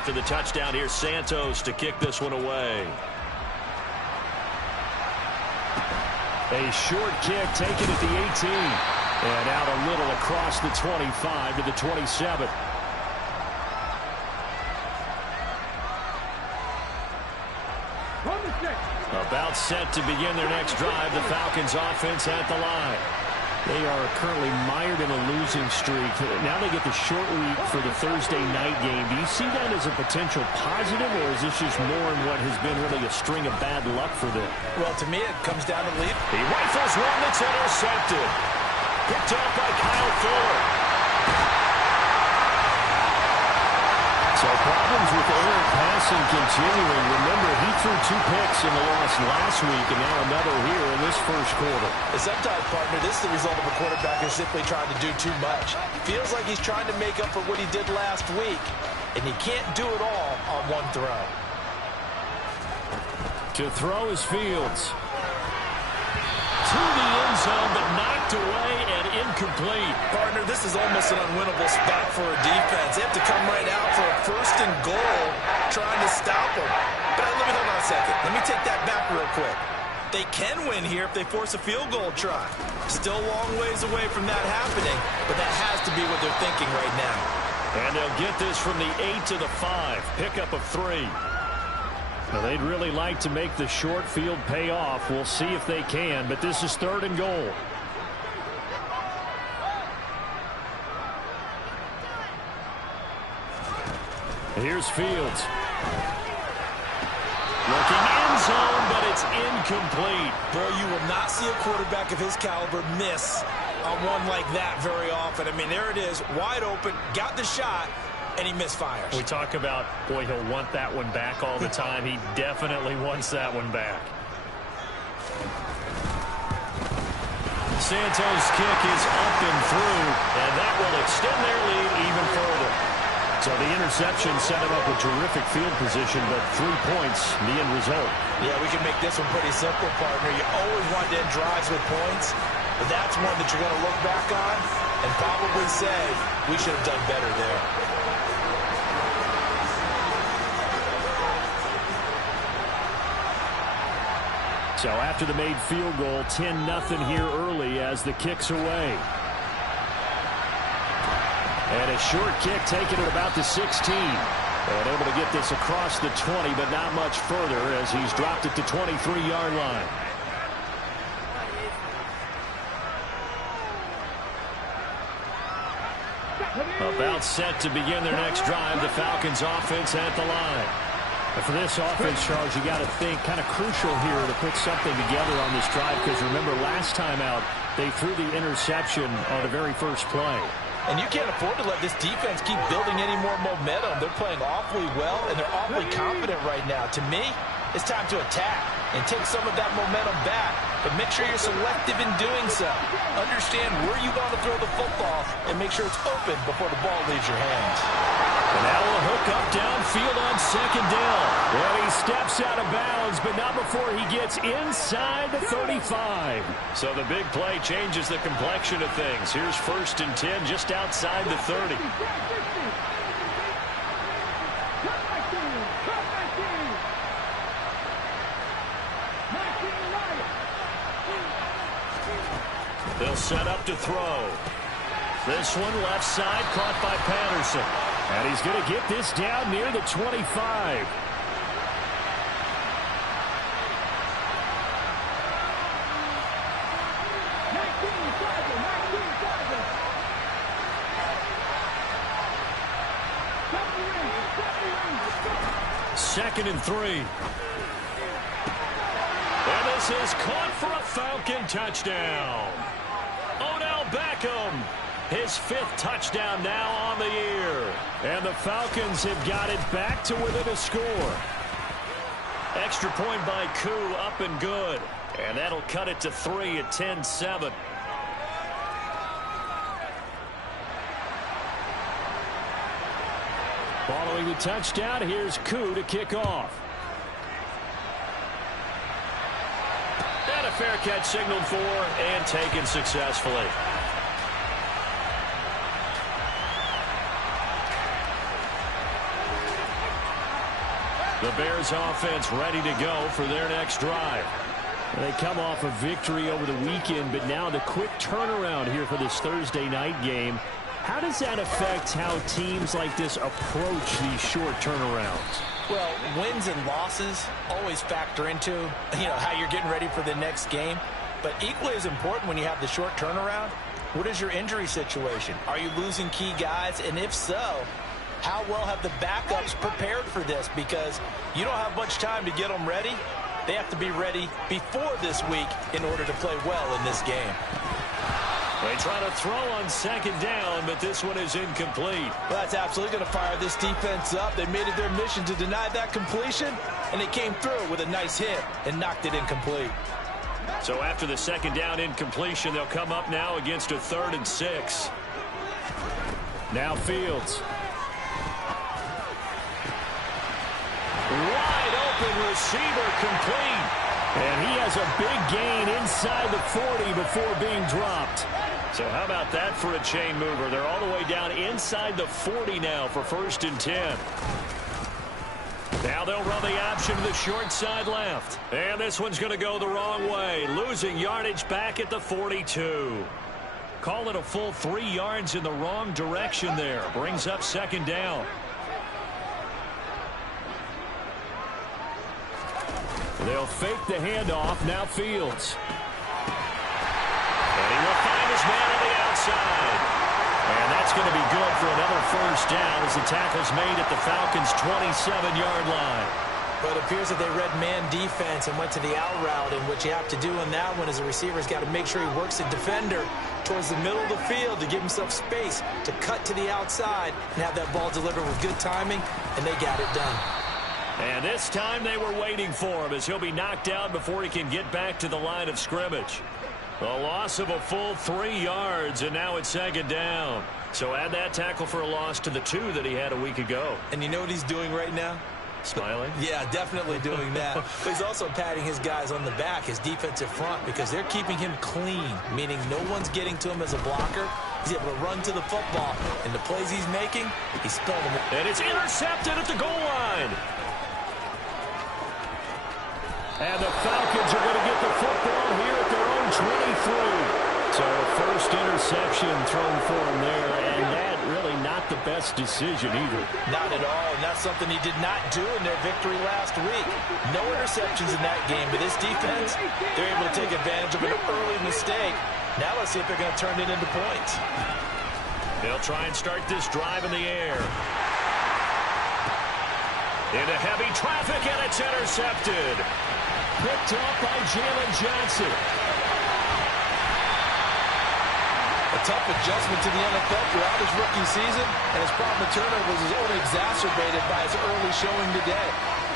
After the touchdown, here's Santos to kick this one away. A short kick taken at the 18. And out a little across the 25 to the 27. About set to begin their next drive. The Falcons offense at the line. They are currently mired in a losing streak. Now they get the short week for the Thursday night game. Do you see that as a potential positive, or is this just more in what has been really a string of bad luck for them? Well, to me, it comes down to lead. He rifles one that's intercepted. Picked off by Kyle Fuller. So problems with Eric passing continuing. Remember, he threw 2 picks in the loss last week, and now another here in this first quarter. Sometimes, partner, this is the result of a quarterback who's simply trying to do too much. Feels like he's trying to make up for what he did last week, and he can't do it all on one throw. To throw is Fields. To the end zone, but knocked away and incomplete. Partner, this is almost an unwinnable spot for a defense. They have to come right out for a 1st and goal, trying to stop them. But let me hold on a second. Let me take that back real quick. They can win here if they force a field goal try. Still a long ways away from that happening, but that has to be what they're thinking right now. And they'll get this from the 8 to the 5. Pickup of 3. Well, they'd really like to make the short field pay off. We'll see if they can, but this is 3rd and goal. Here's Fields. Looking end zone, but it's incomplete. Bro, you will not see a quarterback of his caliber miss on one like that very often. I mean, there it is, wide open, got the shot, and he misfires. We talk about, boy, he'll want that one back all the time. He definitely wants that one back. Santos' kick is up and through, and that will extend their lead even further. So the interception set him up with terrific field position, but 3 points, the end result. Yeah, we can make this one pretty simple, partner. You always want to end drives with points, but that's one that you're going to look back on and probably say, we should have done better there. So after the made field goal, 10-0 here early as the kick's away. And a short kick taken at about the 16. And able to get this across the 20, but not much further as he's dropped it to 23-yard line. About set to begin their next drive, the Falcons offense at the line. And for this offense, Charles, you got to think kind of crucial here to put something together on this drive, because remember last time out they threw the interception on the very first play. And you can't afford to let this defense keep building any more momentum. They're playing awfully well, and they're awfully confident right now. To me, it's time to attack and take some of that momentum back, but make sure you're selective in doing so. Understand where you want to throw the football and make sure it's open before the ball leaves your hands. And now a hook up downfield on 2nd down. Well, he steps out of bounds, but not before he gets inside the 35. So the big play changes the complexion of things. Here's 1st and 10 just outside the 30. They'll set up to throw. This one left side caught by Patterson. And he's going to get this down near the 25. Second and 3. And this is caught for a Falcon touchdown. Odell Beckham, his 5th touchdown now on the year. And the Falcons have got it back to within a score. Extra point by Koo, up and good. And that'll cut it to 3 at 10-7. Following the touchdown, here's Koo to kick off. And a fair catch signaled for and taken successfully. The Bears offense ready to go for their next drive. They come off a victory over the weekend, but now the quick turnaround here for this Thursday night game. How does that affect how teams like this approach these short turnarounds? Well, wins and losses always factor into, how you're getting ready for the next game. But equally as important when you have the short turnaround, what is your injury situation? Are you losing key guys? And if so, how well have the backups prepared for this? Because you don't have much time to get them ready. They have to be ready before this week in order to play well in this game. They try to throw on second down, but this one is incomplete. Well, that's absolutely going to fire this defense up. They made it their mission to deny that completion, and they came through with a nice hit and knocked it incomplete. So after the second down incompletion, they'll come up now against a 3rd and 6. Now Fields. Wide open receiver complete. And he has a big gain inside the 40 before being dropped. So how about that for a chain mover? They're all the way down inside the 40 now for 1st and 10. Now they'll run the option to the short side left. And this one's going to go the wrong way. Losing yardage back at the 42. Call it a full 3 yards in the wrong direction there. Brings up 2nd down. They'll fake the handoff. Now Fields. And he will find his man on the outside. And that's going to be good for another 1st down as the tackle's made at the Falcons' 27-yard line. But it appears that they read man defense and went to the out route. And what you have to do on that one is a receiver's got to make sure he works the defender towards the middle of the field to give himself space to cut to the outside and have that ball delivered with good timing, and they got it done. And this time they were waiting for him as he'll be knocked out before he can get back to the line of scrimmage. A loss of a full 3 yards, and now it's 2nd down. So add that tackle for a loss to the 2 that he had a week ago. And you know what he's doing right now? Smiling? Yeah, definitely doing that. But he's also patting his guys on the back, his defensive front, because they're keeping him clean, meaning no one's getting to him as a blocker. He's able to run to the football, and the plays he's making, he's spelling them. And it's intercepted at the goal line. And the Falcons are going to get the football here at their own 23. So first interception thrown for him there, and that really not the best decision either. Not at all, and that's something he did not do in their victory last week. No interceptions in that game, but this defense, they're able to take advantage of an early mistake. Now let's see if they're going to turn it into points. They'll try and start this drive in the air. Into heavy traffic, and it's intercepted. Picked up by Jalen Johnson. A tough adjustment to the NFL throughout his rookie season, and his problem with turnovers is only exacerbated by his early showing today.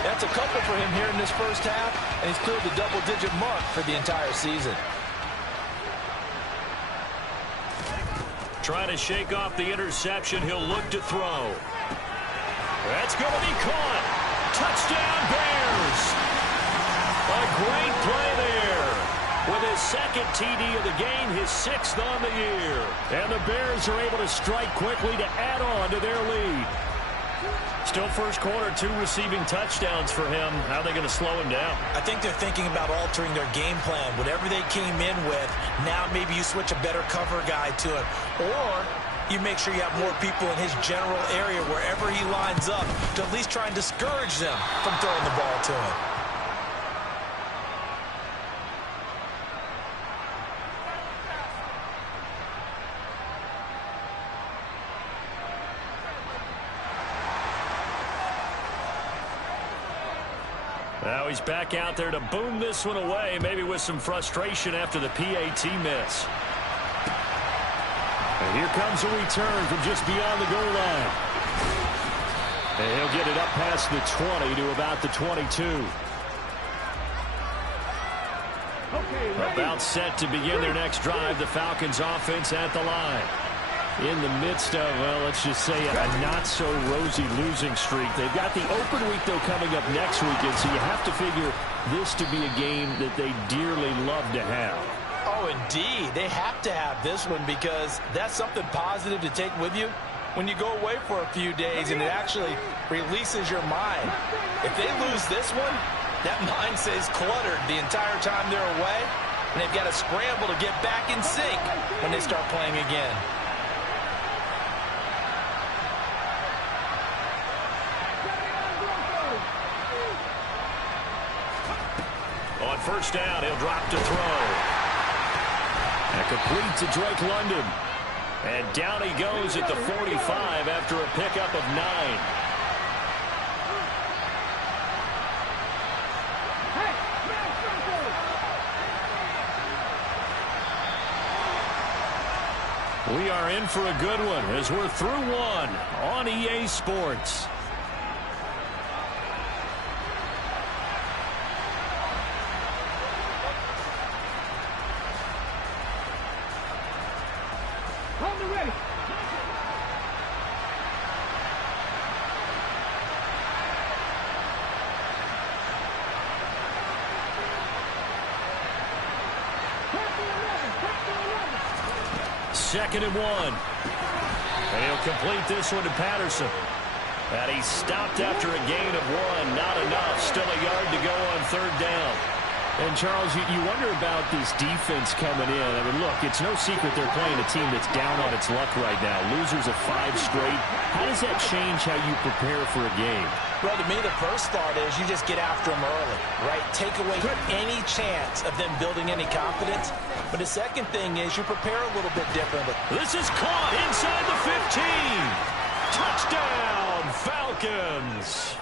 That's a couple for him here in this first half, and he's cleared the double-digit mark for the entire season. Trying to shake off the interception. He'll look to throw. That's going to be caught. Touchdown, Bears. A great play there. With his 2nd TD of the game, his 6th on the year. And the Bears are able to strike quickly to add on to their lead. Still first quarter, 2 receiving touchdowns for him. How are they going to slow him down? I think they're thinking about altering their game plan. Whatever they came in with, now maybe you switch a better cover guy to him. Or you make sure you have more people in his general area wherever he lines up to at least try and discourage them from throwing the ball to him. Now he's back out there to boom this one away, maybe with some frustration after the PAT miss. And here comes a return from just beyond the goal line. And he'll get it up past the 20 to about the 22. About set to begin their next drive, the Falcons offense at the line. In the midst of, well, let's just say a not-so-rosy losing streak. They've got the open week, though, coming up next weekend, so you have to figure this to be a game that they dearly love to have. Oh, indeed. They have to have this one because that's something positive to take with you. when you go away for a few days and it actually releases your mind. If they lose this one, that mind stays cluttered the entire time they're away, and they've got to scramble to get back in sync when they start playing again. On first down, he'll drop to throw. And complete to Drake London. And down he goes at the 45 after a pickup of 9. We are in for a good one as we're through one on EA Sports. Second and 1. And he'll complete this one to Patterson. And he stopped after a gain of 1. Not enough. Still a yard to go on third down. And, Charles, you wonder about this defense coming in. I mean, look, it's no secret they're playing a team that's down on its luck right now. Losers of 5 straight. How does that change how you prepare for a game? Well, to me, the first thought is you just get after them early, right? Take away any chance of them building any confidence. But the second thing is you prepare a little bit differently. This is caught inside the 15. Touchdown, Falcons.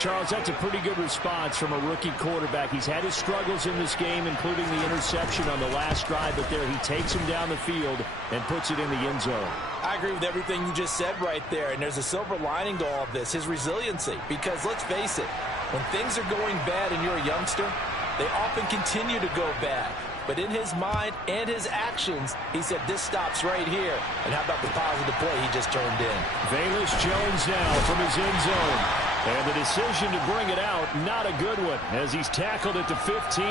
Charles, that's a pretty good response from a rookie quarterback. He's had his struggles in this game, including the interception on the last drive, but there he takes him down the field and puts it in the end zone. I agree with everything you just said right there, and there's a silver lining to all of this, his resiliency. Because let's face it, when things are going bad and you're a youngster, they often continue to go bad. But in his mind and his actions, he said, this stops right here. And how about the positive play he just turned in? Velus Jones now from his end zone. And the decision to bring it out, not a good one, as he's tackled at the 15.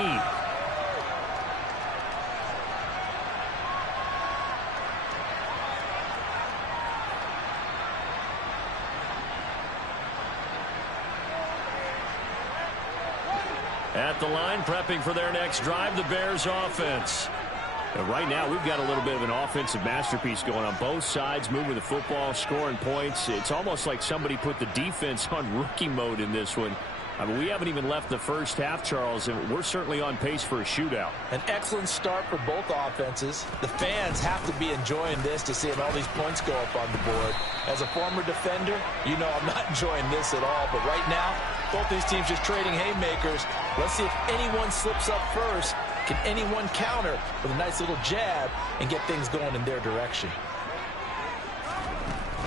At the line, prepping for their next drive, the Bears offense. And right now, we've got a little bit of an offensive masterpiece going on both sides, moving the football, scoring points. It's almost like somebody put the defense on rookie mode in this one. I mean, we haven't even left the first half, Charles, and we're certainly on pace for a shootout. An excellent start for both offenses. The fans have to be enjoying this to seeing all these points go up on the board. As a former defender, you know I'm not enjoying this at all. But right now, both these teams just trading haymakers. Let's see if anyone slips up first. Can anyone counter with a nice little jab and get things going in their direction?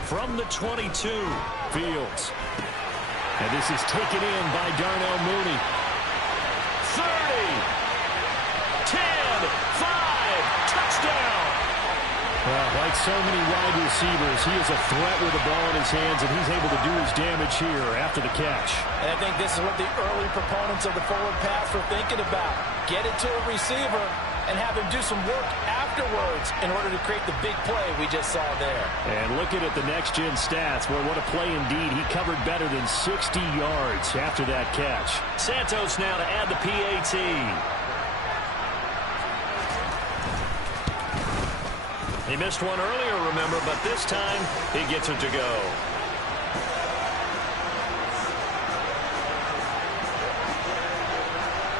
From the 22, Fields. And this is taken in by Darnell Mooney. 30, 10, 5, touchdown. Well, like so many wide receivers, he is a threat with the ball in his hands, and he's able to do his damage here after the catch. And I think this is what the early proponents of the forward pass were thinking about. Get it to a receiver and have him do some work afterwards in order to create the big play we just saw there. And looking at the next-gen stats, boy, what a play indeed. He covered better than 60 yards after that catch. Santos now to add the PAT. He missed one earlier, remember, but this time he gets it to go.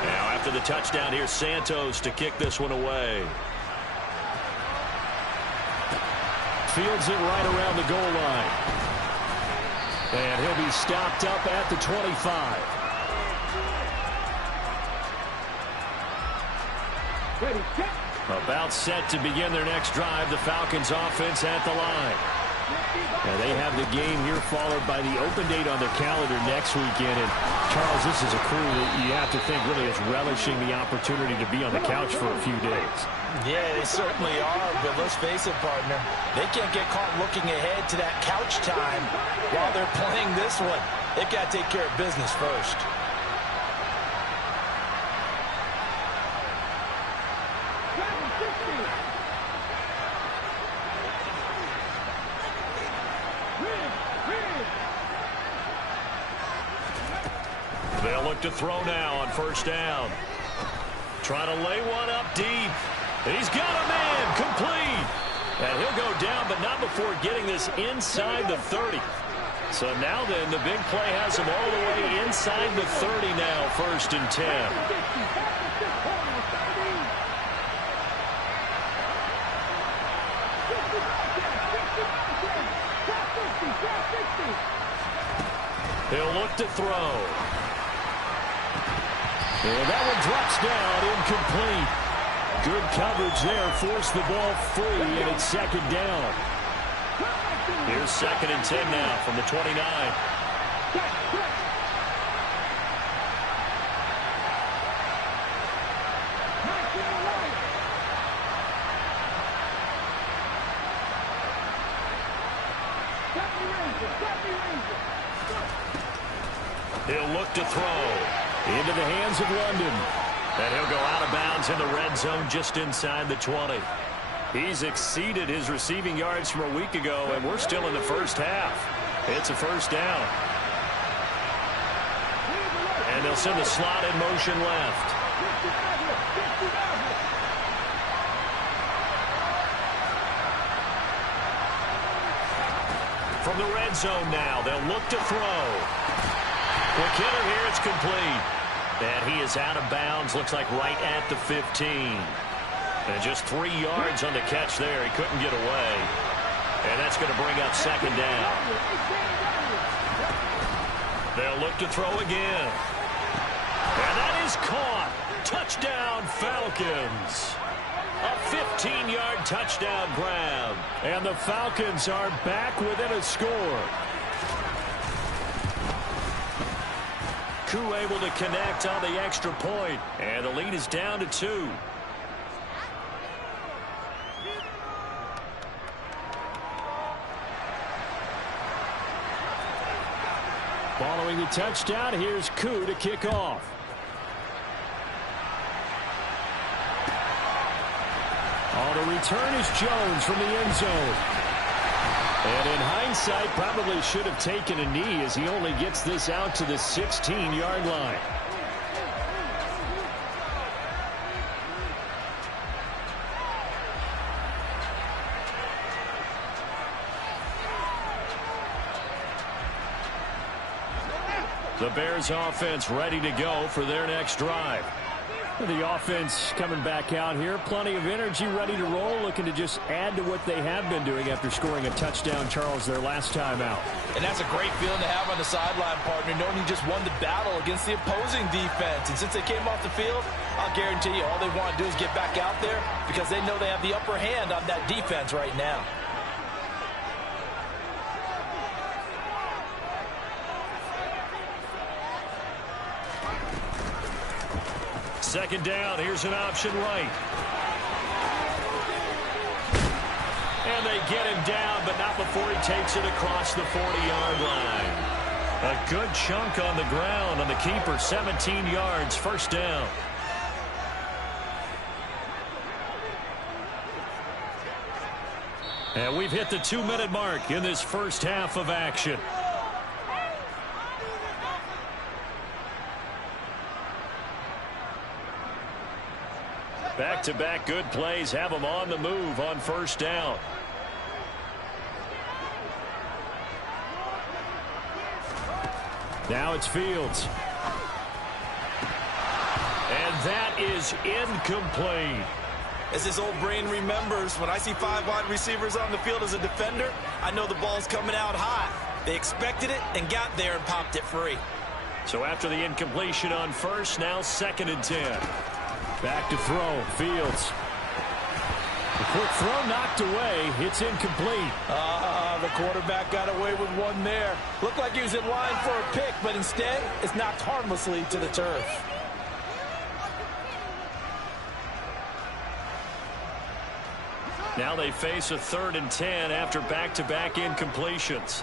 Now after the touchdown, here's Santos to kick this one away. Fields it right around the goal line. And he'll be stopped up at the 25. Ready, set. About set to begin their next drive, the Falcons offense at the line. Now they have the game here followed by the open date on their calendar next weekend. And Charles, this is a crew that you have to think really is relishing the opportunity to be on the couch for a few days. Yeah, they certainly are, but let's face it, partner. They can't get caught looking ahead to that couch time while they're playing this one. They've got to take care of business first. to throw now on first down. Trying to lay one up deep. He's got a man complete. And he'll go down, but not before getting this inside the 30. So now then, the big play has him all the way inside the 30 now, 1st and 10. He'll look to throw. And that one drops down, incomplete. Good coverage there, forced the ball free, and it's 2nd down. Here's 2nd and 10 now from the 29. He'll look to throw into the hands of London. And he'll go out of bounds in the red zone just inside the 20. He's exceeded his receiving yards from a week ago, and we're still in the first half. It's a 1st down. And they'll send the slot in motion left. From the red zone now, they'll look to throw. McKinnon here, it's complete. And he is out of bounds, looks like right at the 15. And just 3 yards on the catch there. He couldn't get away. And that's going to bring up 2nd down. They'll look to throw again. And that is caught. Touchdown, Falcons. A 15-yard touchdown grab. And the Falcons are back within a score. Koo able to connect on the extra point. And the lead is down to 2. Following the touchdown, here's Koo to kick off. On the return is Jones from the end zone. And in hindsight, probably should have taken a knee as he only gets this out to the 16-yard line. The Bears offense ready to go for their next drive. The offense coming back out here. Plenty of energy, ready to roll, looking to just add to what they have been doing after scoring a touchdown, Charles, their last time out. And that's a great feeling to have on the sideline, partner, knowing you just won the battle against the opposing defense. And since they came off the field, I'll guarantee you all they want to do is get back out there because they know they have the upper hand on that defense right now. Second down, here's an option right. And they get him down, but not before he takes it across the 40-yard line. A good chunk on the ground on the keeper, 17 yards, 1st down. And we've hit the 2-minute mark in this first half of action. Back-to-back good plays have them on the move on 1st down. Now it's Fields. And that is incomplete. As his old brain remembers, when I see 5 wide receivers on the field as a defender, I know the ball's coming out hot. They expected it and got there and popped it free. So after the incompletion on 1st, now 2nd and 10. Back to throw, Fields. The quick throw knocked away. It's incomplete. The quarterback got away with one there. Looked like he was in line for a pick, but instead, it's knocked harmlessly to the turf. Now they face a 3rd and 10 after back-to-back incompletions.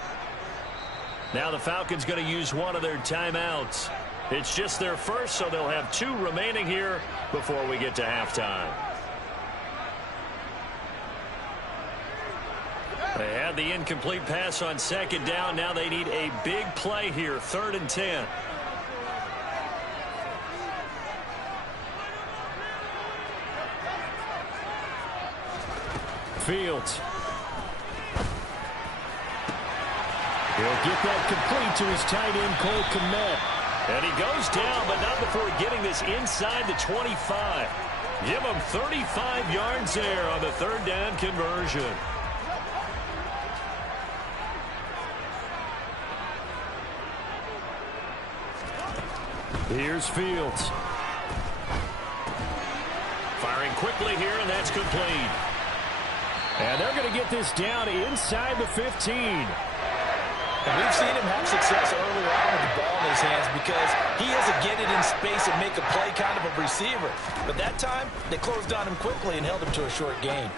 Now the Falcons going to use one of their timeouts. It's just their first, so they'll have 2 remaining here before we get to halftime. They had the incomplete pass on 2nd down. Now they need a big play here, 3rd and 10. Fields. He'll get that complete to his tight end, Cole Kmet. And he goes down, but not before getting this inside the 25. Give him 35 yards there on the third down conversion. Here's Fields. Firing quickly here, and that's complete. And they're going to get this down inside the 15. And we've seen him have success earlier on with the ball in his hands because he has to get it in space and make a play kind of a receiver. But that time, they closed on him quickly and held him to a short gain.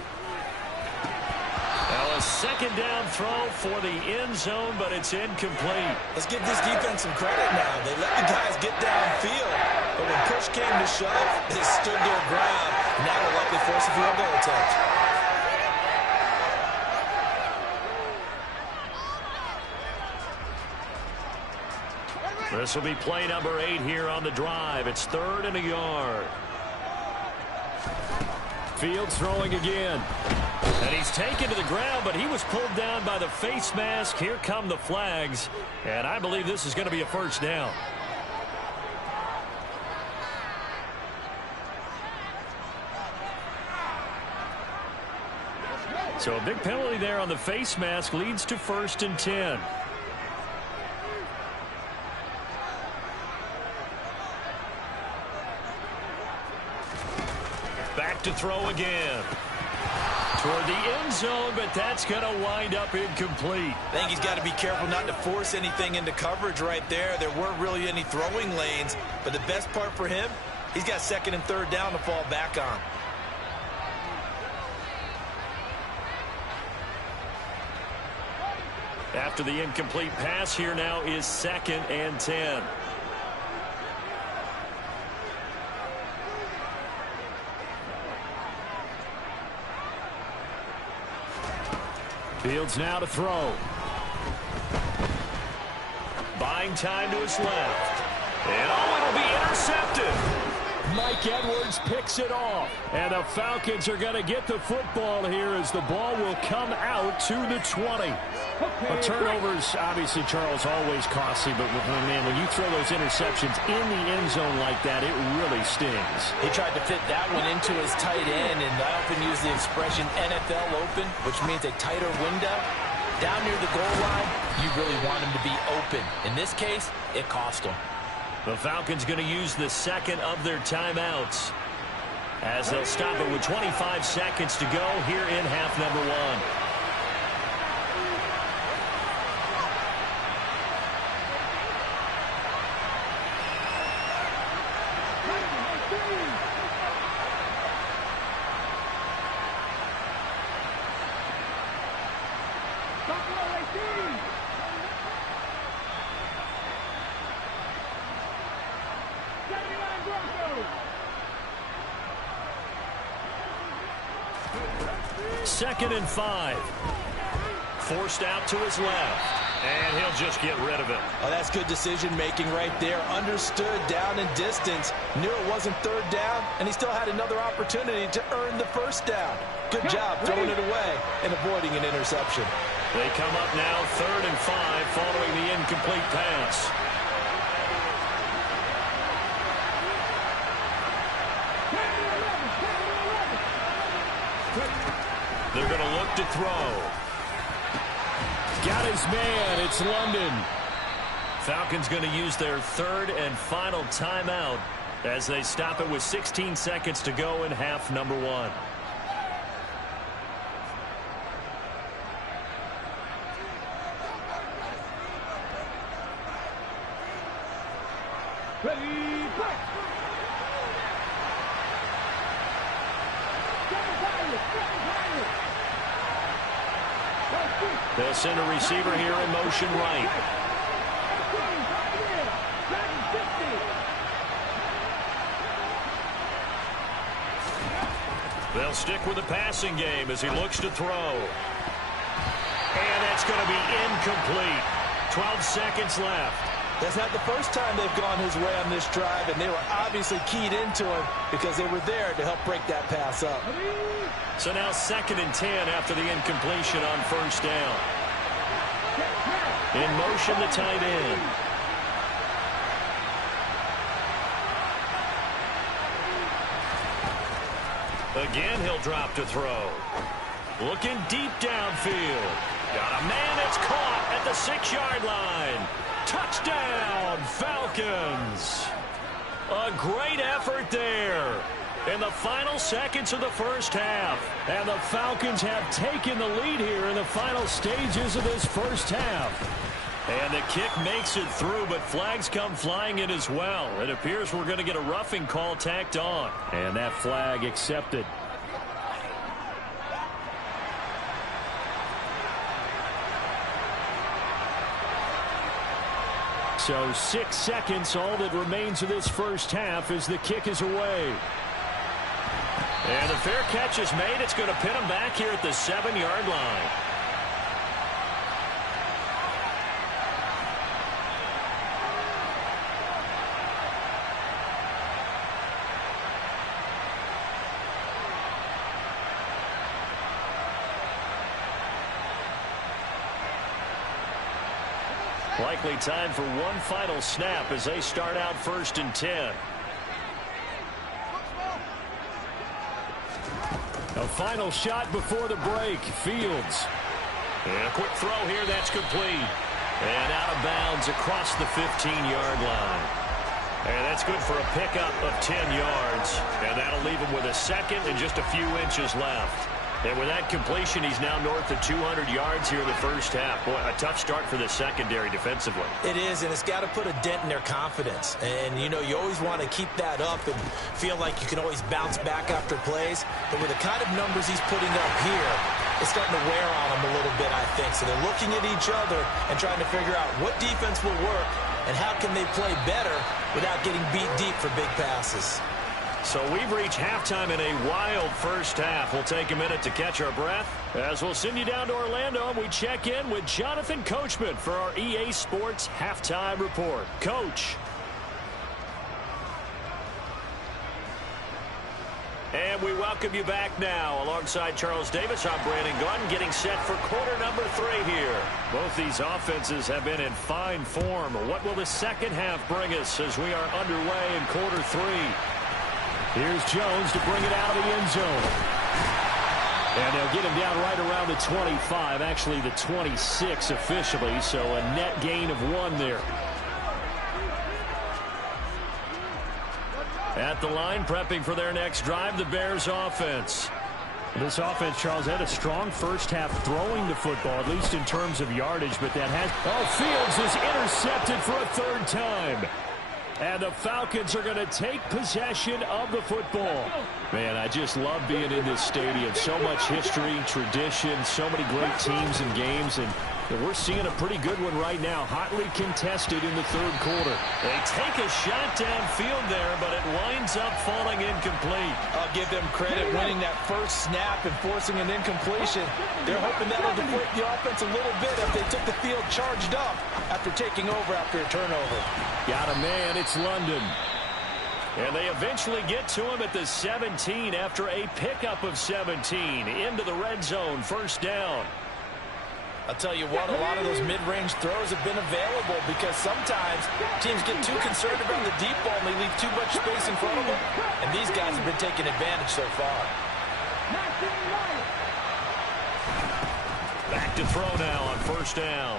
Now a second down throw for the end zone, but it's incomplete. Let's give this defense some credit now. They let the guys get downfield. But when push came to shove, they stood their ground. And that will likely force a field goal attempt. This will be play number 8 here on the drive. It's 3rd and a yard. Fields throwing again. And he's taken to the ground, but he was pulled down by the face mask. Here come the flags. And I believe this is going to be a first down. So a big penalty there on the face mask leads to 1st and 10. Back to throw again. Toward the end zone, but that's going to wind up incomplete. I think he's got to be careful not to force anything into coverage right there. There weren't really any throwing lanes, but the best part for him, he's got 2nd and 3rd down to fall back on. After the incomplete pass, here now is 2nd and 10. Fields now to throw. Buying time to his left. And it'll be intercepted. Mike Edwards picks it off. And the Falcons are going to get the football here as the ball will come out to the 20. Well, turnovers, obviously, Charles, always costly, but man, when you throw those interceptions in the end zone like that, it really stings. He tried to fit that one into his tight end, and I often use the expression NFL open, which means a tighter window. Down near the goal line, you really want him to be open. In this case, it cost him. The Falcons going to use the 2nd of their timeouts as they'll stop it with 25 seconds to go here in half number 1. Second and 5. Forced out to his left. And he'll just get rid of it. Oh, that's good decision-making right there. Understood down and distance. Knew it wasn't 3rd down, and he still had another opportunity to earn the 1st down. Good job throwing it away and avoiding an interception. They come up now 3rd and 5 following the incomplete pass. They're going to look to throw. Got his man. It's London. Falcons going to use their 3rd and final timeout as they stop it with 16 seconds to go in half number 1. Ready, play. They'll send a receiver here in motion right. They'll stick with the passing game as he looks to throw. And that's going to be incomplete. 12 seconds left. That's not the first time they've gone his way on this drive, and they were obviously keyed into him because they were there to help break that pass up. So now 2nd and 10 after the incompletion on 1st down. In motion, the tight end. Again, he'll drop to throw. Looking deep downfield. Got a man that's caught at the 6-yard line. Touchdown, Falcons. A great effort there in the final seconds of the first half. And the Falcons have taken the lead here in the final stages of this first half. And the kick makes it through, but flags come flying in as well. It appears we're going to get a roughing call tacked on. And that flag accepted. So 6 seconds, all that remains of this first half as the kick is away. And the fair catch is made. It's going to pin him back here at the 7-yard line. Likely time for one final snap as they start out 1st and 10. A final shot before the break. Fields. And a quick throw here. That's complete. And out of bounds across the 15-yard line. And that's good for a pickup of 10 yards. And that'll leave him with a 2nd and just a few inches left. And with that completion, he's now north of 200 yards here in the first half. Boy, a tough start for the secondary defensively. It is, and it's got to put a dent in their confidence. And, you know, you always want to keep that up and feel like you can always bounce back after plays. But with the kind of numbers he's putting up here, it's starting to wear on them a little bit, I think. So they're looking at each other and trying to figure out what defense will work and how can they play better without getting beat deep for big passes. So we've reached halftime in a wild first half. We'll take a minute to catch our breath as we'll send you down to Orlando and we check in with Jonathan Coachman for our EA Sports Halftime Report. Coach. And we welcome you back now. Alongside Charles Davis, I'm Brandon Gunn, getting set for quarter number 3 here. Both these offenses have been in fine form. What will the second half bring us as we are underway in quarter 3? Here's Jones to bring it out of the end zone. And they'll get him down right around the 25, actually the 26 officially, so a net gain of 1 there. At the line, prepping for their next drive, the Bears offense. This offense, Charles, had a strong first half throwing the football, at least in terms of yardage, but that has... Oh, Fields is intercepted for a 3rd time. And the Falcons are going to take possession of the football. Man, I just love being in this stadium. So much history, tradition, so many great teams and games. And we're seeing a pretty good one right now. Hotly contested in the 3rd quarter. They take a shot downfield there, but it winds up falling incomplete. I'll give them credit winning that first snap and forcing an incompletion. They're hoping that'll deflate the offense a little bit if they took the field charged up after taking over after a turnover. Got a man, it's London. And they eventually get to him at the 17 after a pickup of 17 into the red zone, 1st down. I'll tell you what, a lot of those mid-range throws have been available because sometimes teams get too concerned about the deep ball and they leave too much space in front of them. And these guys have been taking advantage so far. Back to throw now on 1st down.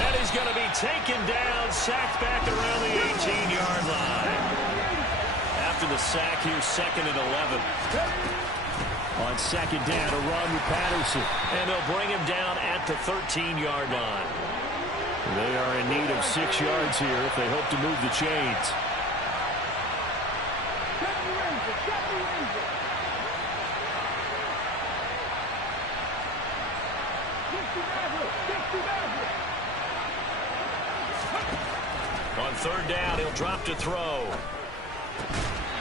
And he's going to be taken down, sacked back around the 18-yard line. After the sack, here's 2nd and 11. On 2nd down, a run with Patterson. And they'll bring him down at the 13-yard line. They are in need of 6 yards here if they hope to move the chains. On 3rd down, he'll drop to throw.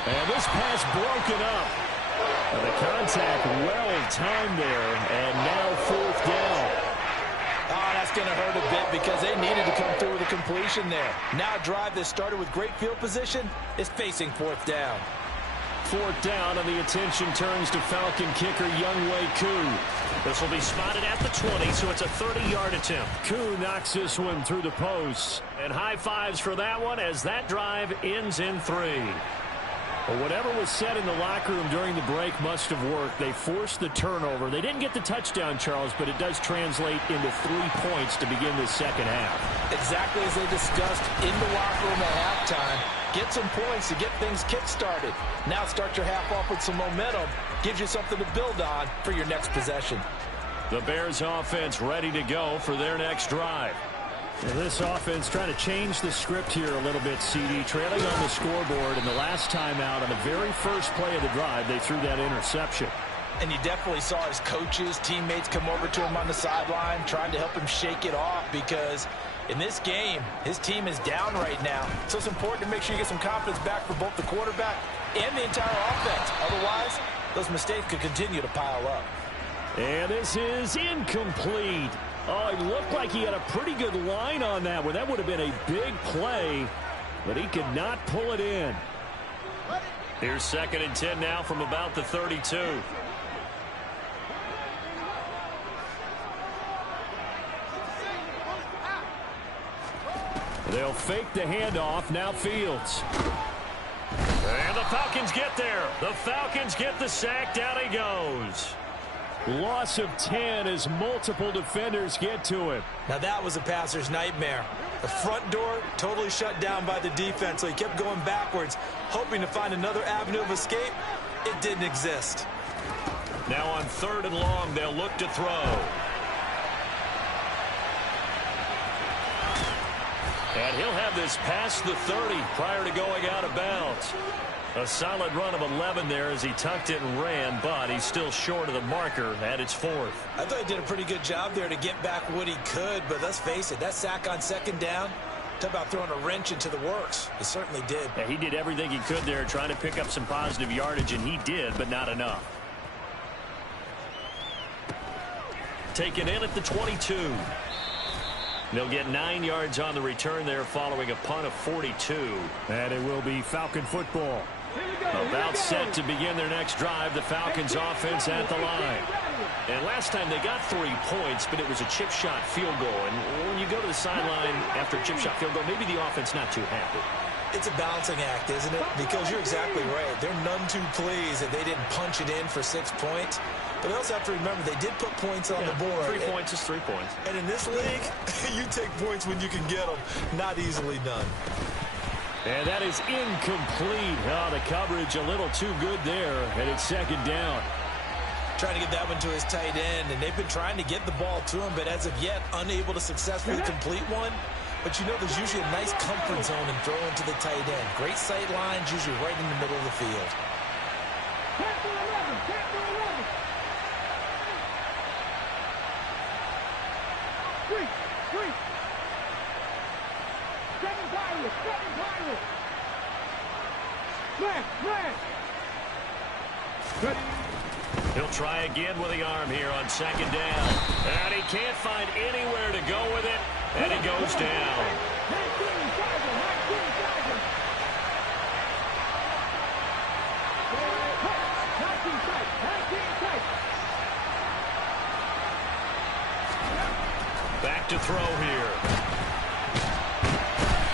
And this pass broken up. And the contact well timed there, and now 4th down. Oh, that's going to hurt a bit because they needed to come through with a completion there. Now a drive that started with great field position is facing fourth down. Fourth down, and the attention turns to Falcon kicker Younghoe Koo. This will be spotted at the 20, so it's a 30-yard attempt. Koo knocks this one through the posts. And high fives for that one as that drive ends in 3. Well, whatever was said in the locker room during the break must have worked. They forced the turnover. They didn't get the touchdown, Charles, but it does translate into 3 points to begin the second half. Exactly as they discussed in the locker room at halftime. Get some points to get things kick-started. Now start your half off with some momentum. Gives you something to build on for your next possession. The Bears offense ready to go for their next drive. And this offense trying to change the script here a little bit, CD. Trailing on the scoreboard, and the last time out on the very first play of the drive, they threw that interception. And you definitely saw his coaches, teammates come over to him on the sideline, trying to help him shake it off because in this game, his team is down right now. So it's important to make sure you get some confidence back for both the quarterback and the entire offense. Otherwise, those mistakes could continue to pile up. And this is incomplete. Oh, it looked like he had a pretty good line on that one. That would have been a big play, but he could not pull it in. Here's 2nd and 10 now from about the 32. They'll fake the handoff. Now Fields. And the Falcons get there. The Falcons get the sack. Down he goes. Loss of 10 as multiple defenders get to him. Now that was a passer's nightmare. The front door totally shut down by the defense, so he kept going backwards, hoping to find another avenue of escape. It didn't exist. Now on 3rd and long, they'll look to throw. And he'll have this past the 30 prior to going out of bounds. A solid run of 11 there as he tucked it and ran, but he's still short of the marker at its 4th. I thought he did a pretty good job there to get back what he could, but let's face it, that sack on 2nd down, talk about throwing a wrench into the works. He certainly did. Yeah, he did everything he could there trying to pick up some positive yardage, and he did, but not enough. Taken in at the 22. They'll get 9 yards on the return there following a punt of 42. And it will be Falcon football. About set to begin their next drive, the Falcons offense at the line. And last time they got 3 points, but it was a chip shot field goal. And when you go to the sideline after a chip shot field goal, maybe the offense not too happy. It's a balancing act, isn't it? Because you're exactly right. They're none too pleased that they didn't punch it in for 6 points. But they also have to remember they did put points on the board. 3 points is 3 points. And in this league, you take points when you can get them. Not easily done. And that is incomplete. Oh, the coverage a little too good there. And it's 2nd down. Trying to get that one to his tight end. And they've been trying to get the ball to him, but as of yet, unable to successfully complete one. But you know there's usually a nice comfort zone in throwing to the tight end. Great sight lines, usually right in the middle of the field. He'll try again with the arm here on 2nd down. And he can't find anywhere to go with it. And he goes down. Back to throw here.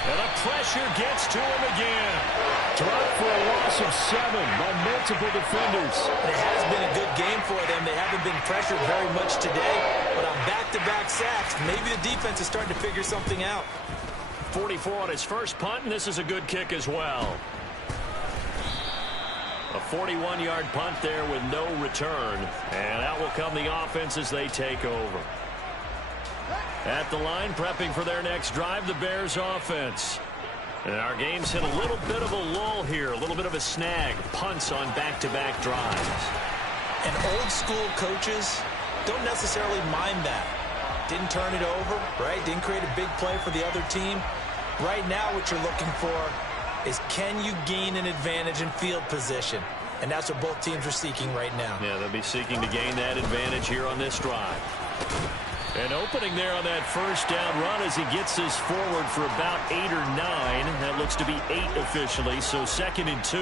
And the pressure gets to him again. Dropped for a loss of 7 by multiple defenders. It has been a good game for them. They haven't been pressured very much today. But on back-to-back sacks, maybe the defense is starting to figure something out. 44 on his first punt, and this is a good kick as well. A 41-yard punt there with no return. And out will come the offense as they take over. At the line, prepping for their next drive, the Bears offense. And our game's hit a little bit of a lull here, a little bit of a snag. Punts on back-to-back drives. And old-school coaches don't necessarily mind that. Didn't turn it over, right? Didn't create a big play for the other team. Right now, what you're looking for is can you gain an advantage in field position? And that's what both teams are seeking right now. Yeah, they'll be seeking to gain that advantage here on this drive. An opening there on that first down run as he gets this forward for about 8 or 9. That looks to be 8 officially, so 2nd and 2.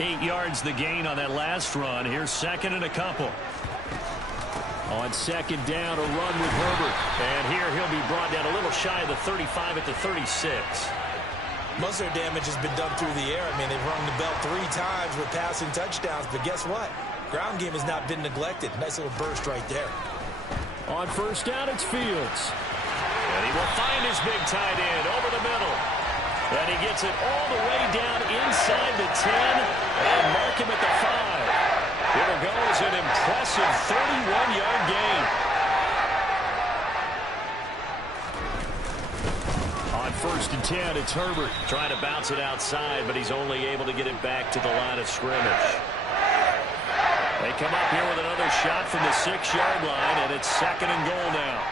8 yards the gain on that last run. Here's 2nd and a couple. On 2nd down, a run with Herbert. And here he'll be brought down a little shy of the 35 at the 36. Most of their damage has been done through the air. I mean, they've rung the bell 3 times with passing touchdowns, but guess what? Ground game has not been neglected. Nice little burst right there. On 1st down, it's Fields. And he will find his big tight end over the middle. And he gets it all the way down inside the 10 and mark him at the 5. It'll go as an impressive 31-yard gain. On 1st and 10, it's Herbert trying to bounce it outside, but he's only able to get it back to the line of scrimmage. They come up here with another shot from the 6-yard line, and it's 2nd and goal now.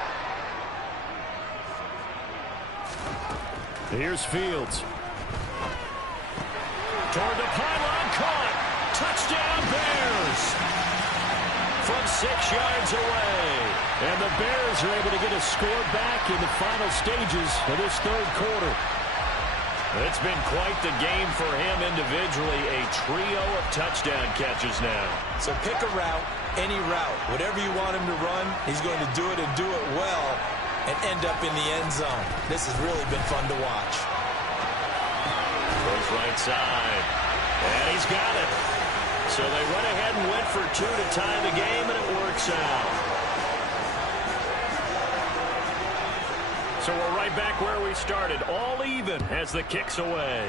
Here's Fields. Toward the pylon, caught. Touchdown, Bears. From 6 yards away. And the Bears are able to get a score back in the final stages of this 3rd quarter. It's been quite the game for him individually. A trio of touchdown catches now. So pick a route, any route. Whatever you want him to run, he's going to do it and do it well and end up in the end zone. This has really been fun to watch. Goes right side. And he's got it. So they went ahead and went for 2 to tie the game, and it works out. So we're right back where we started, all even as the kick's away.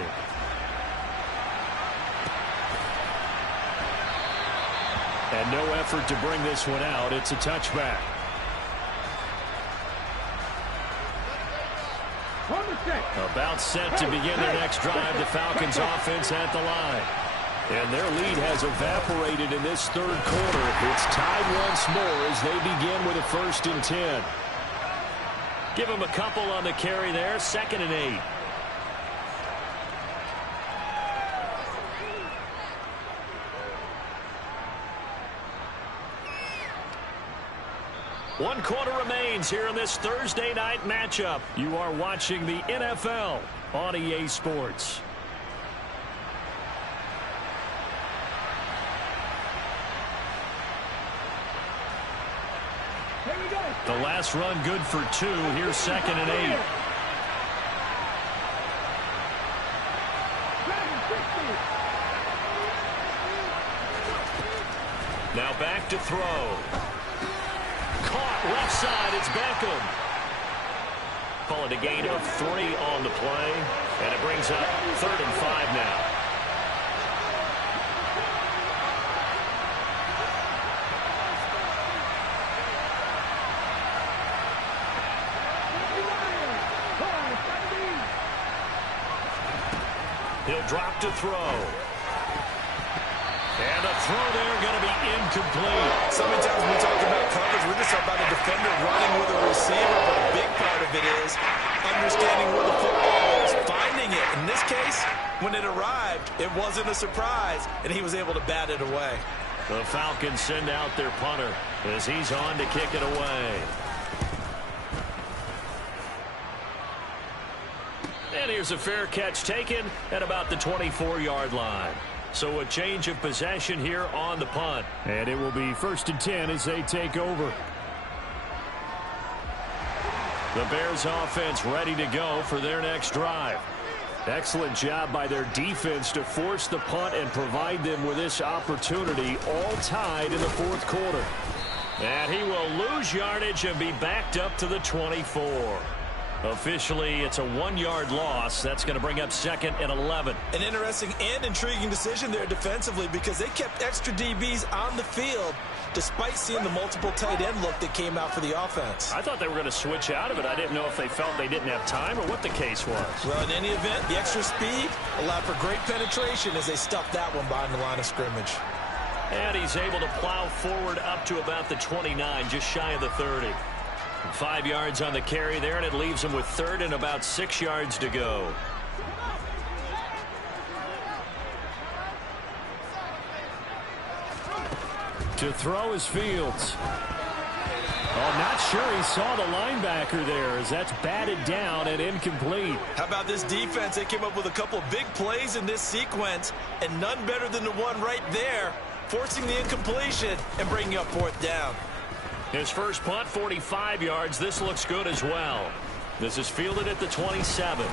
And no effort to bring this one out. It's a touchback. About set to begin their next drive, the Falcons offense at the line. And their lead has evaporated in this 3rd quarter. It's tied once more as they begin with a 1st and 10. Give him a couple on the carry there. 2nd and 8. One quarter remains here in this Thursday night matchup. You are watching the NFL on EA Sports. The last run good for 2. Here's 2nd and 8. Now back to throw. Caught left side. It's Beckham. Call it a gain of 3 on the play. And it brings up 3rd and 5 now. He'll drop to throw. And the throw there going to be incomplete. So many times when we talk about coverage, we're just talking about a defender running with a receiver, but a big part of it is understanding where the football is, finding it. In this case, when it arrived, it wasn't a surprise, and he was able to bat it away. The Falcons send out their punter as he's on to kick it away. And here's a fair catch taken at about the 24-yard line. So a change of possession here on the punt. And it will be 1st and 10 as they take over. The Bears offense ready to go for their next drive. Excellent job by their defense to force the punt and provide them with this opportunity, all tied in the 4th quarter. And he will lose yardage and be backed up to the 24. Officially, it's a 1-yard loss. That's going to bring up 2nd and 11. An interesting and intriguing decision there defensively because they kept extra DBs on the field despite seeing the multiple tight end look that came out for the offense. I thought they were going to switch out of it. I didn't know if they felt they didn't have time or what the case was. Well, in any event, the extra speed allowed for great penetration as they stuffed that one behind the line of scrimmage. And he's able to plow forward up to about the 29, just shy of the 30. 5 yards on the carry there, and it leaves him with 3rd and about 6 yards to go. To throw is Fields. Oh, not sure he saw the linebacker there as that's batted down and incomplete. How about this defense? They came up with a couple big plays in this sequence, and none better than the one right there, forcing the incompletion and bringing up fourth down. His first punt, 45 yards. This looks good as well. This is fielded at the 27.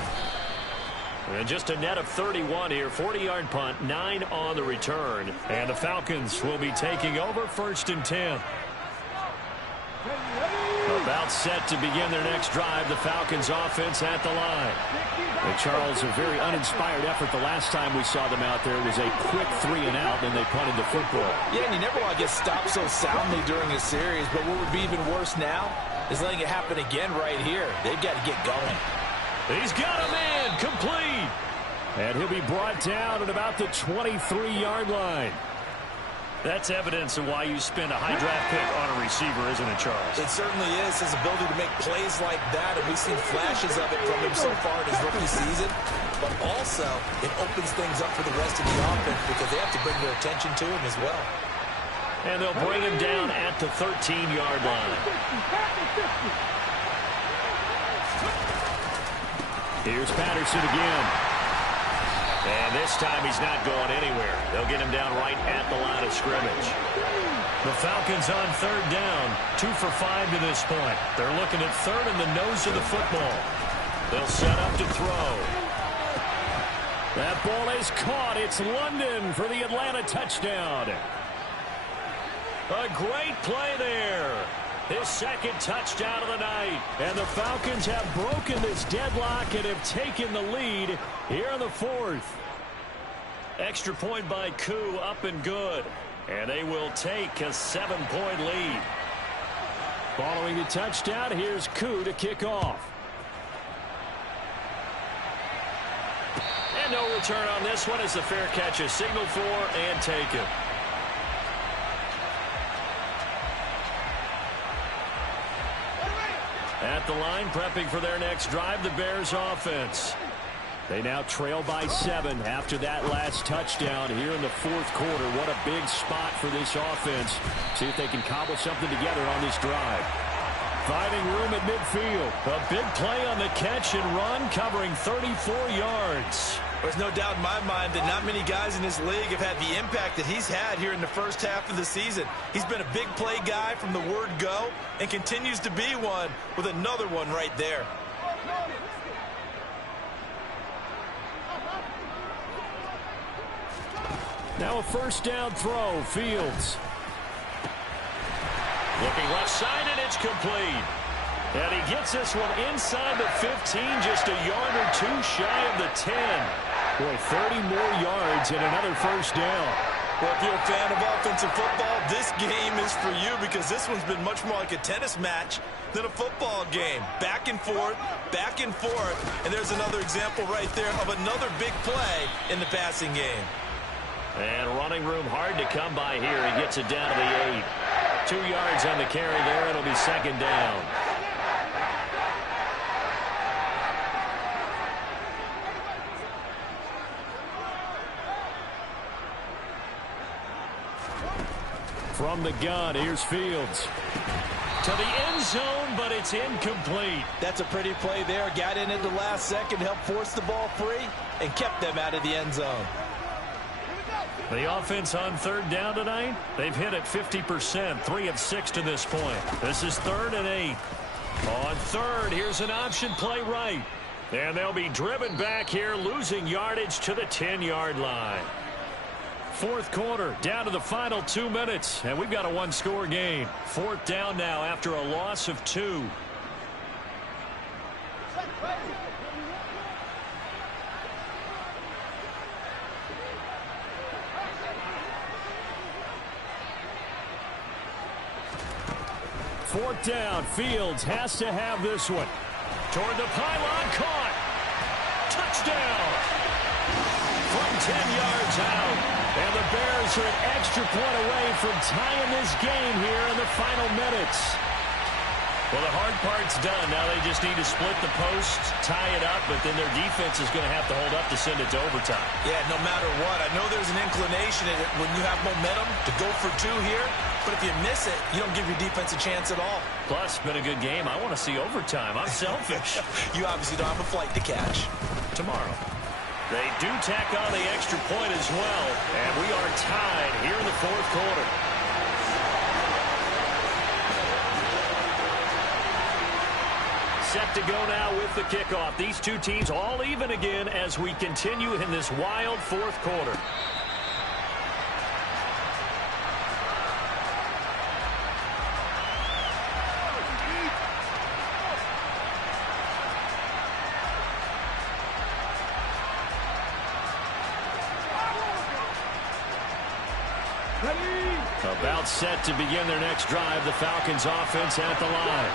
And just a net of 31 here. 40-yard punt, 9 on the return. And the Falcons will be taking over first and 10. About set to begin their next drive. The Falcons offense at the line. And Charles, a very uninspired effort the last time we saw them out there. It was a quick 3-and-out, and they punted the football. Yeah, and you never want to get stopped so soundly during a series, but what would be even worse now is letting it happen again right here. They've got to get going. He's got a man complete. And he'll be brought down at about the 23-yard line. That's evidence of why you spend a high draft pick on a receiver, isn't it, Charles? It certainly is, his ability to make plays like that, and we've seen flashes of it from him so far in his rookie season. But also, it opens things up for the rest of the offense because they have to bring their attention to him as well. And they'll bring him down at the 13-yard line. Here's Patterson again. And this time he's not going anywhere. They'll get him down right at the line of scrimmage. The Falcons on third down. 2 for 5 to this point. They're looking at third in the nose of the football. They'll set up to throw. That ball is caught. It's London for the Atlanta touchdown. A great play there. His second touchdown of the night. And the Falcons have broken this deadlock and have taken the lead here in the fourth. Extra point by Koo, up and good. And they will take a 7-point lead. Following the touchdown, here's Koo to kick off. And no return on this one as the fair catch is signaled for and taken. At the line, prepping for their next drive, the Bears offense. They now trail by 7 after that last touchdown here in the fourth quarter. What a big spot for this offense. See if they can cobble something together on this drive. Finding room at midfield. A big play on the catch and run, covering 34 yards. There's no doubt in my mind that not many guys in this league have had the impact that he's had here in the first half of the season. He's been a big play guy from the word go and continues to be one with another one right there. Now a first down throw, Fields. Looking left side, and it's complete. And he gets this one inside the 15, just a yard or two shy of the 10. Boy, 30 more yards and another first down. Well, if you're a fan of offensive football, this game is for you because this one's been much more like a tennis match than a football game. Back and forth, and there's another example right there of another big play in the passing game. And running room hard to come by here. He gets it down to the 8. 2 yards on the carry there. It'll be second down. From the gun, here's Fields. To the end zone, but it's incomplete. That's a pretty play there. Got in at the last second, helped force the ball free, and kept them out of the end zone. The offense on third down tonight, they've hit it 50%, 3 of 6 to this point. This is 3rd and 8. On third, here's an option play right. And they'll be driven back here, losing yardage to the 10-yard line. Fourth quarter, down to the final 2 minutes, and we've got a one-score game. Fourth down now after a loss of 2. Fourth down, Fields has to have this one. Toward the pylon, caught. Touchdown. From 10 yards out. And the Bears are an extra point away from tying this game here in the final minutes. Well, the hard part's done. Now they just need to split the post, tie it up, but then their defense is going to have to hold up to send it to overtime. Yeah, no matter what. I know there's an inclination when you have momentum to go for 2 here. But if you miss it, you don't give your defense a chance at all. Plus, been a good game. I want to see overtime. I'm selfish. You obviously don't have a flight to catch. Tomorrow. They do tack on the extra point as well. And we are tied here in the fourth quarter. Set to go now with the kickoff. These two teams all even again as we continue in this wild fourth quarter. About set to begin their next drive. The Falcons offense at the line.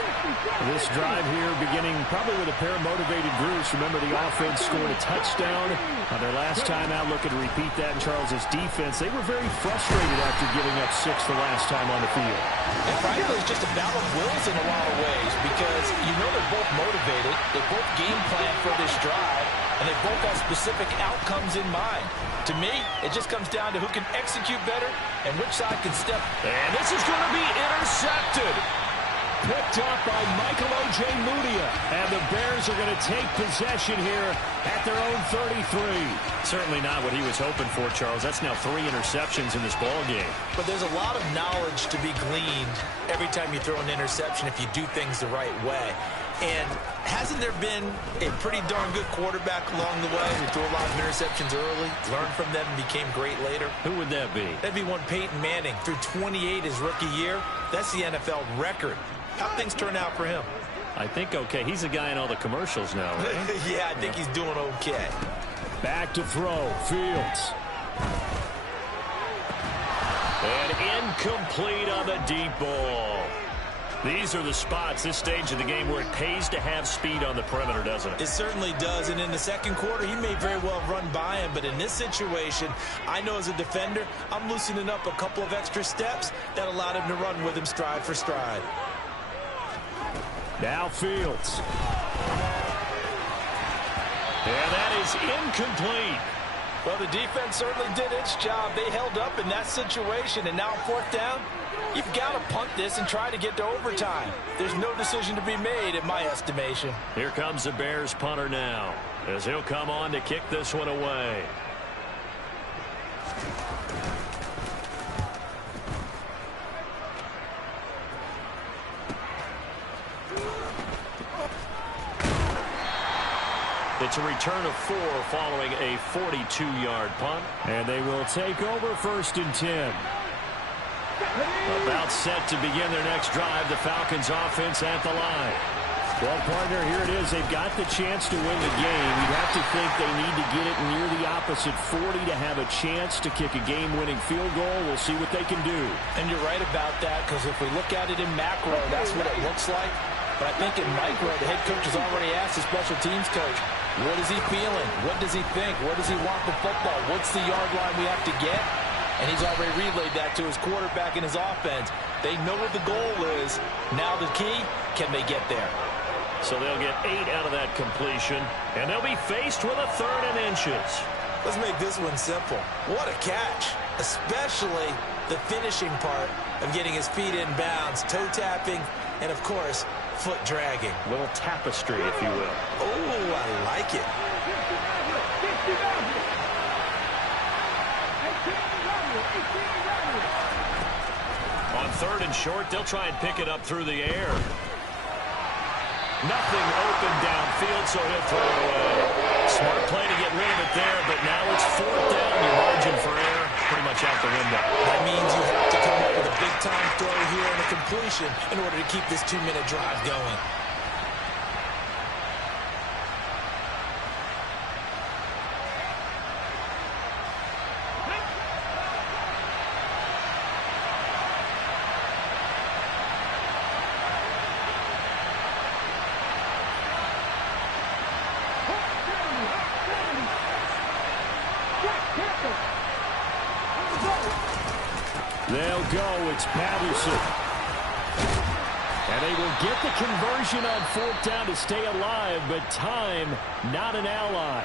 This drive here beginning probably with a pair of motivated groups. Remember, the offense scored a touchdown on their last time out. Looking to repeat that in Charles's defense. They were very frustrated after giving up 6 the last time on the field. And frankly, it's just a battle of wills in a lot of ways because you know they're both motivated. They both game plan for this drive, and they both have specific outcomes in mind. To me, it just comes down to who can execute better and which side can step. And this is going to be intercepted. Picked up by Michael O.J. Mudia. And the Bears are going to take possession here at their own 33. Certainly not what he was hoping for, Charles. That's now 3 interceptions in this ball game. But there's a lot of knowledge to be gleaned every time you throw an interception if you do things the right way. And hasn't there been a pretty darn good quarterback along the way who threw a lot of interceptions early, learned from them, and became great later? Who would that be? That'd be one Peyton Manning. Threw 28 his rookie year. That's the NFL record. How'd things turn out for him? I think okay. He's a guy in all the commercials now, right? Yeah, I think he's doing okay. Back to throw. Fields. And incomplete on the deep ball. These are the spots, this stage of the game, where it pays to have speed on the perimeter, doesn't it? It certainly does, and in the second quarter, he may very well run by him, but in this situation, I know as a defender, I'm loosening up a couple of extra steps that allowed him to run with him stride for stride. Now Fields. And that is incomplete. Well, the defense certainly did its job. They held up in that situation, and now 4th down, you've got to punt this and try to get to overtime. There's no decision to be made in my estimation. Here comes the Bears punter now as he'll come on to kick this one away. It's a return of 4 following a 42-yard punt. And they will take over 1st and 10. About set to begin their next drive. The Falcons offense at the line. Well, partner, here it is. They've got the chance to win the game. You'd have to think they need to get it near the opposite 40 to have a chance to kick a game-winning field goal. We'll see what they can do. And you're right about that, because if we look at it in macro, that's what it looks like. But I think in micro, the head coach has already asked the special teams coach, what is he feeling? What does he think? What does he want the football? What's the yard line we have to get? And he's already relayed that to his quarterback and his offense. They know what the goal is. Now the key, can they get there? So they'll get 8 out of that completion, and they'll be faced with a 3rd and inches. Let's make this one simple. What a catch, especially the finishing part of getting his feet in bounds, toe tapping, and of course, foot dragging. A little tapestry, if you will. Oh, I like it. On 3rd and short, they'll try and pick it up through the air. Nothing open downfield, so he'll throw it away. Smart play to get rid of it there, but now it's 4th down. Your margin for error pretty much out the window. That means you have to come up with a big-time throw here and a completion in order to keep this 2-minute drive going. They'll go. It's Patterson. And they will get the conversion on 4th down to stay alive, but time not an ally.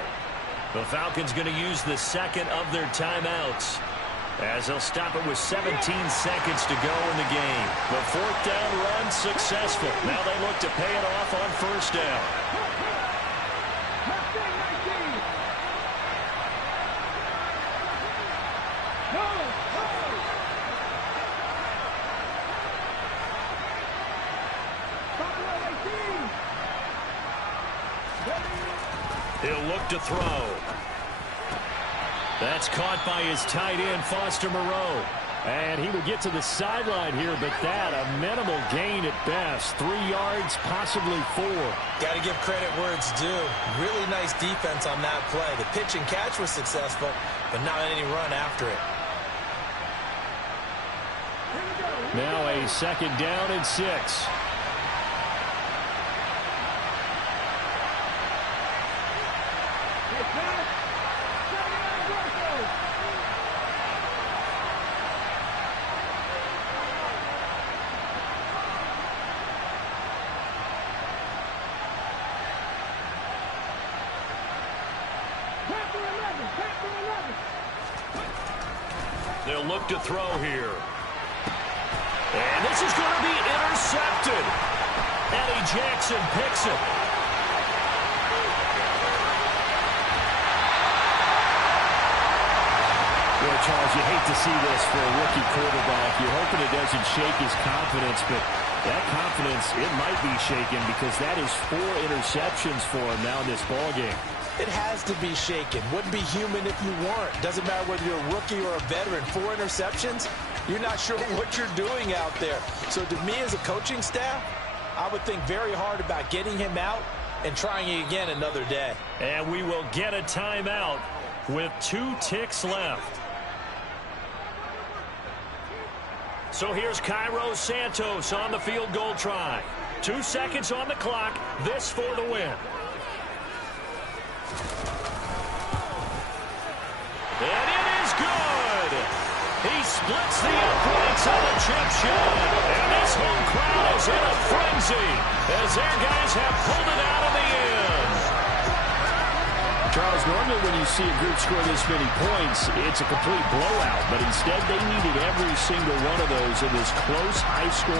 The Falcons going to use the 2nd of their timeouts. as they'll stop it with 17 seconds to go in the game. The fourth down run successful. Now they look to pay it off on first down. He'll look to throw. That's caught by his tight end, Foster Moreau. And he will get to the sideline here, but that a minimal gain at best. 3 yards, possibly 4. Got to give credit where it's due. Really nice defense on that play. The pitch and catch was successful, but not any run after it. Now a second down and 6. They'll look to throw here. And this is going to be intercepted. Eddie Jackson picks it. Boy, Charles, you hate to see this for a rookie quarterback. You're hoping it doesn't shake his confidence, but that confidence, it might be shaken because that is 4 interceptions for him now in this ballgame. It has to be shaken. Wouldn't be human if you weren't. Doesn't matter whether you're a rookie or a veteran. 4 interceptions, you're not sure what you're doing out there. So to me as a coaching staff, I would think very hard about getting him out and trying it again another day. And we will get a timeout with 2 ticks left. So here's Cairo Santos on the field goal try. 2 seconds on the clock. This for the win. And it is good. He splits the uprights on the chip shot. And this home crowd is in a frenzy as their guys have pulled it out of the end. Charles, normally when you see a group score this many points, it's a complete blowout. But instead, they needed every single one of those in this close, high-scoring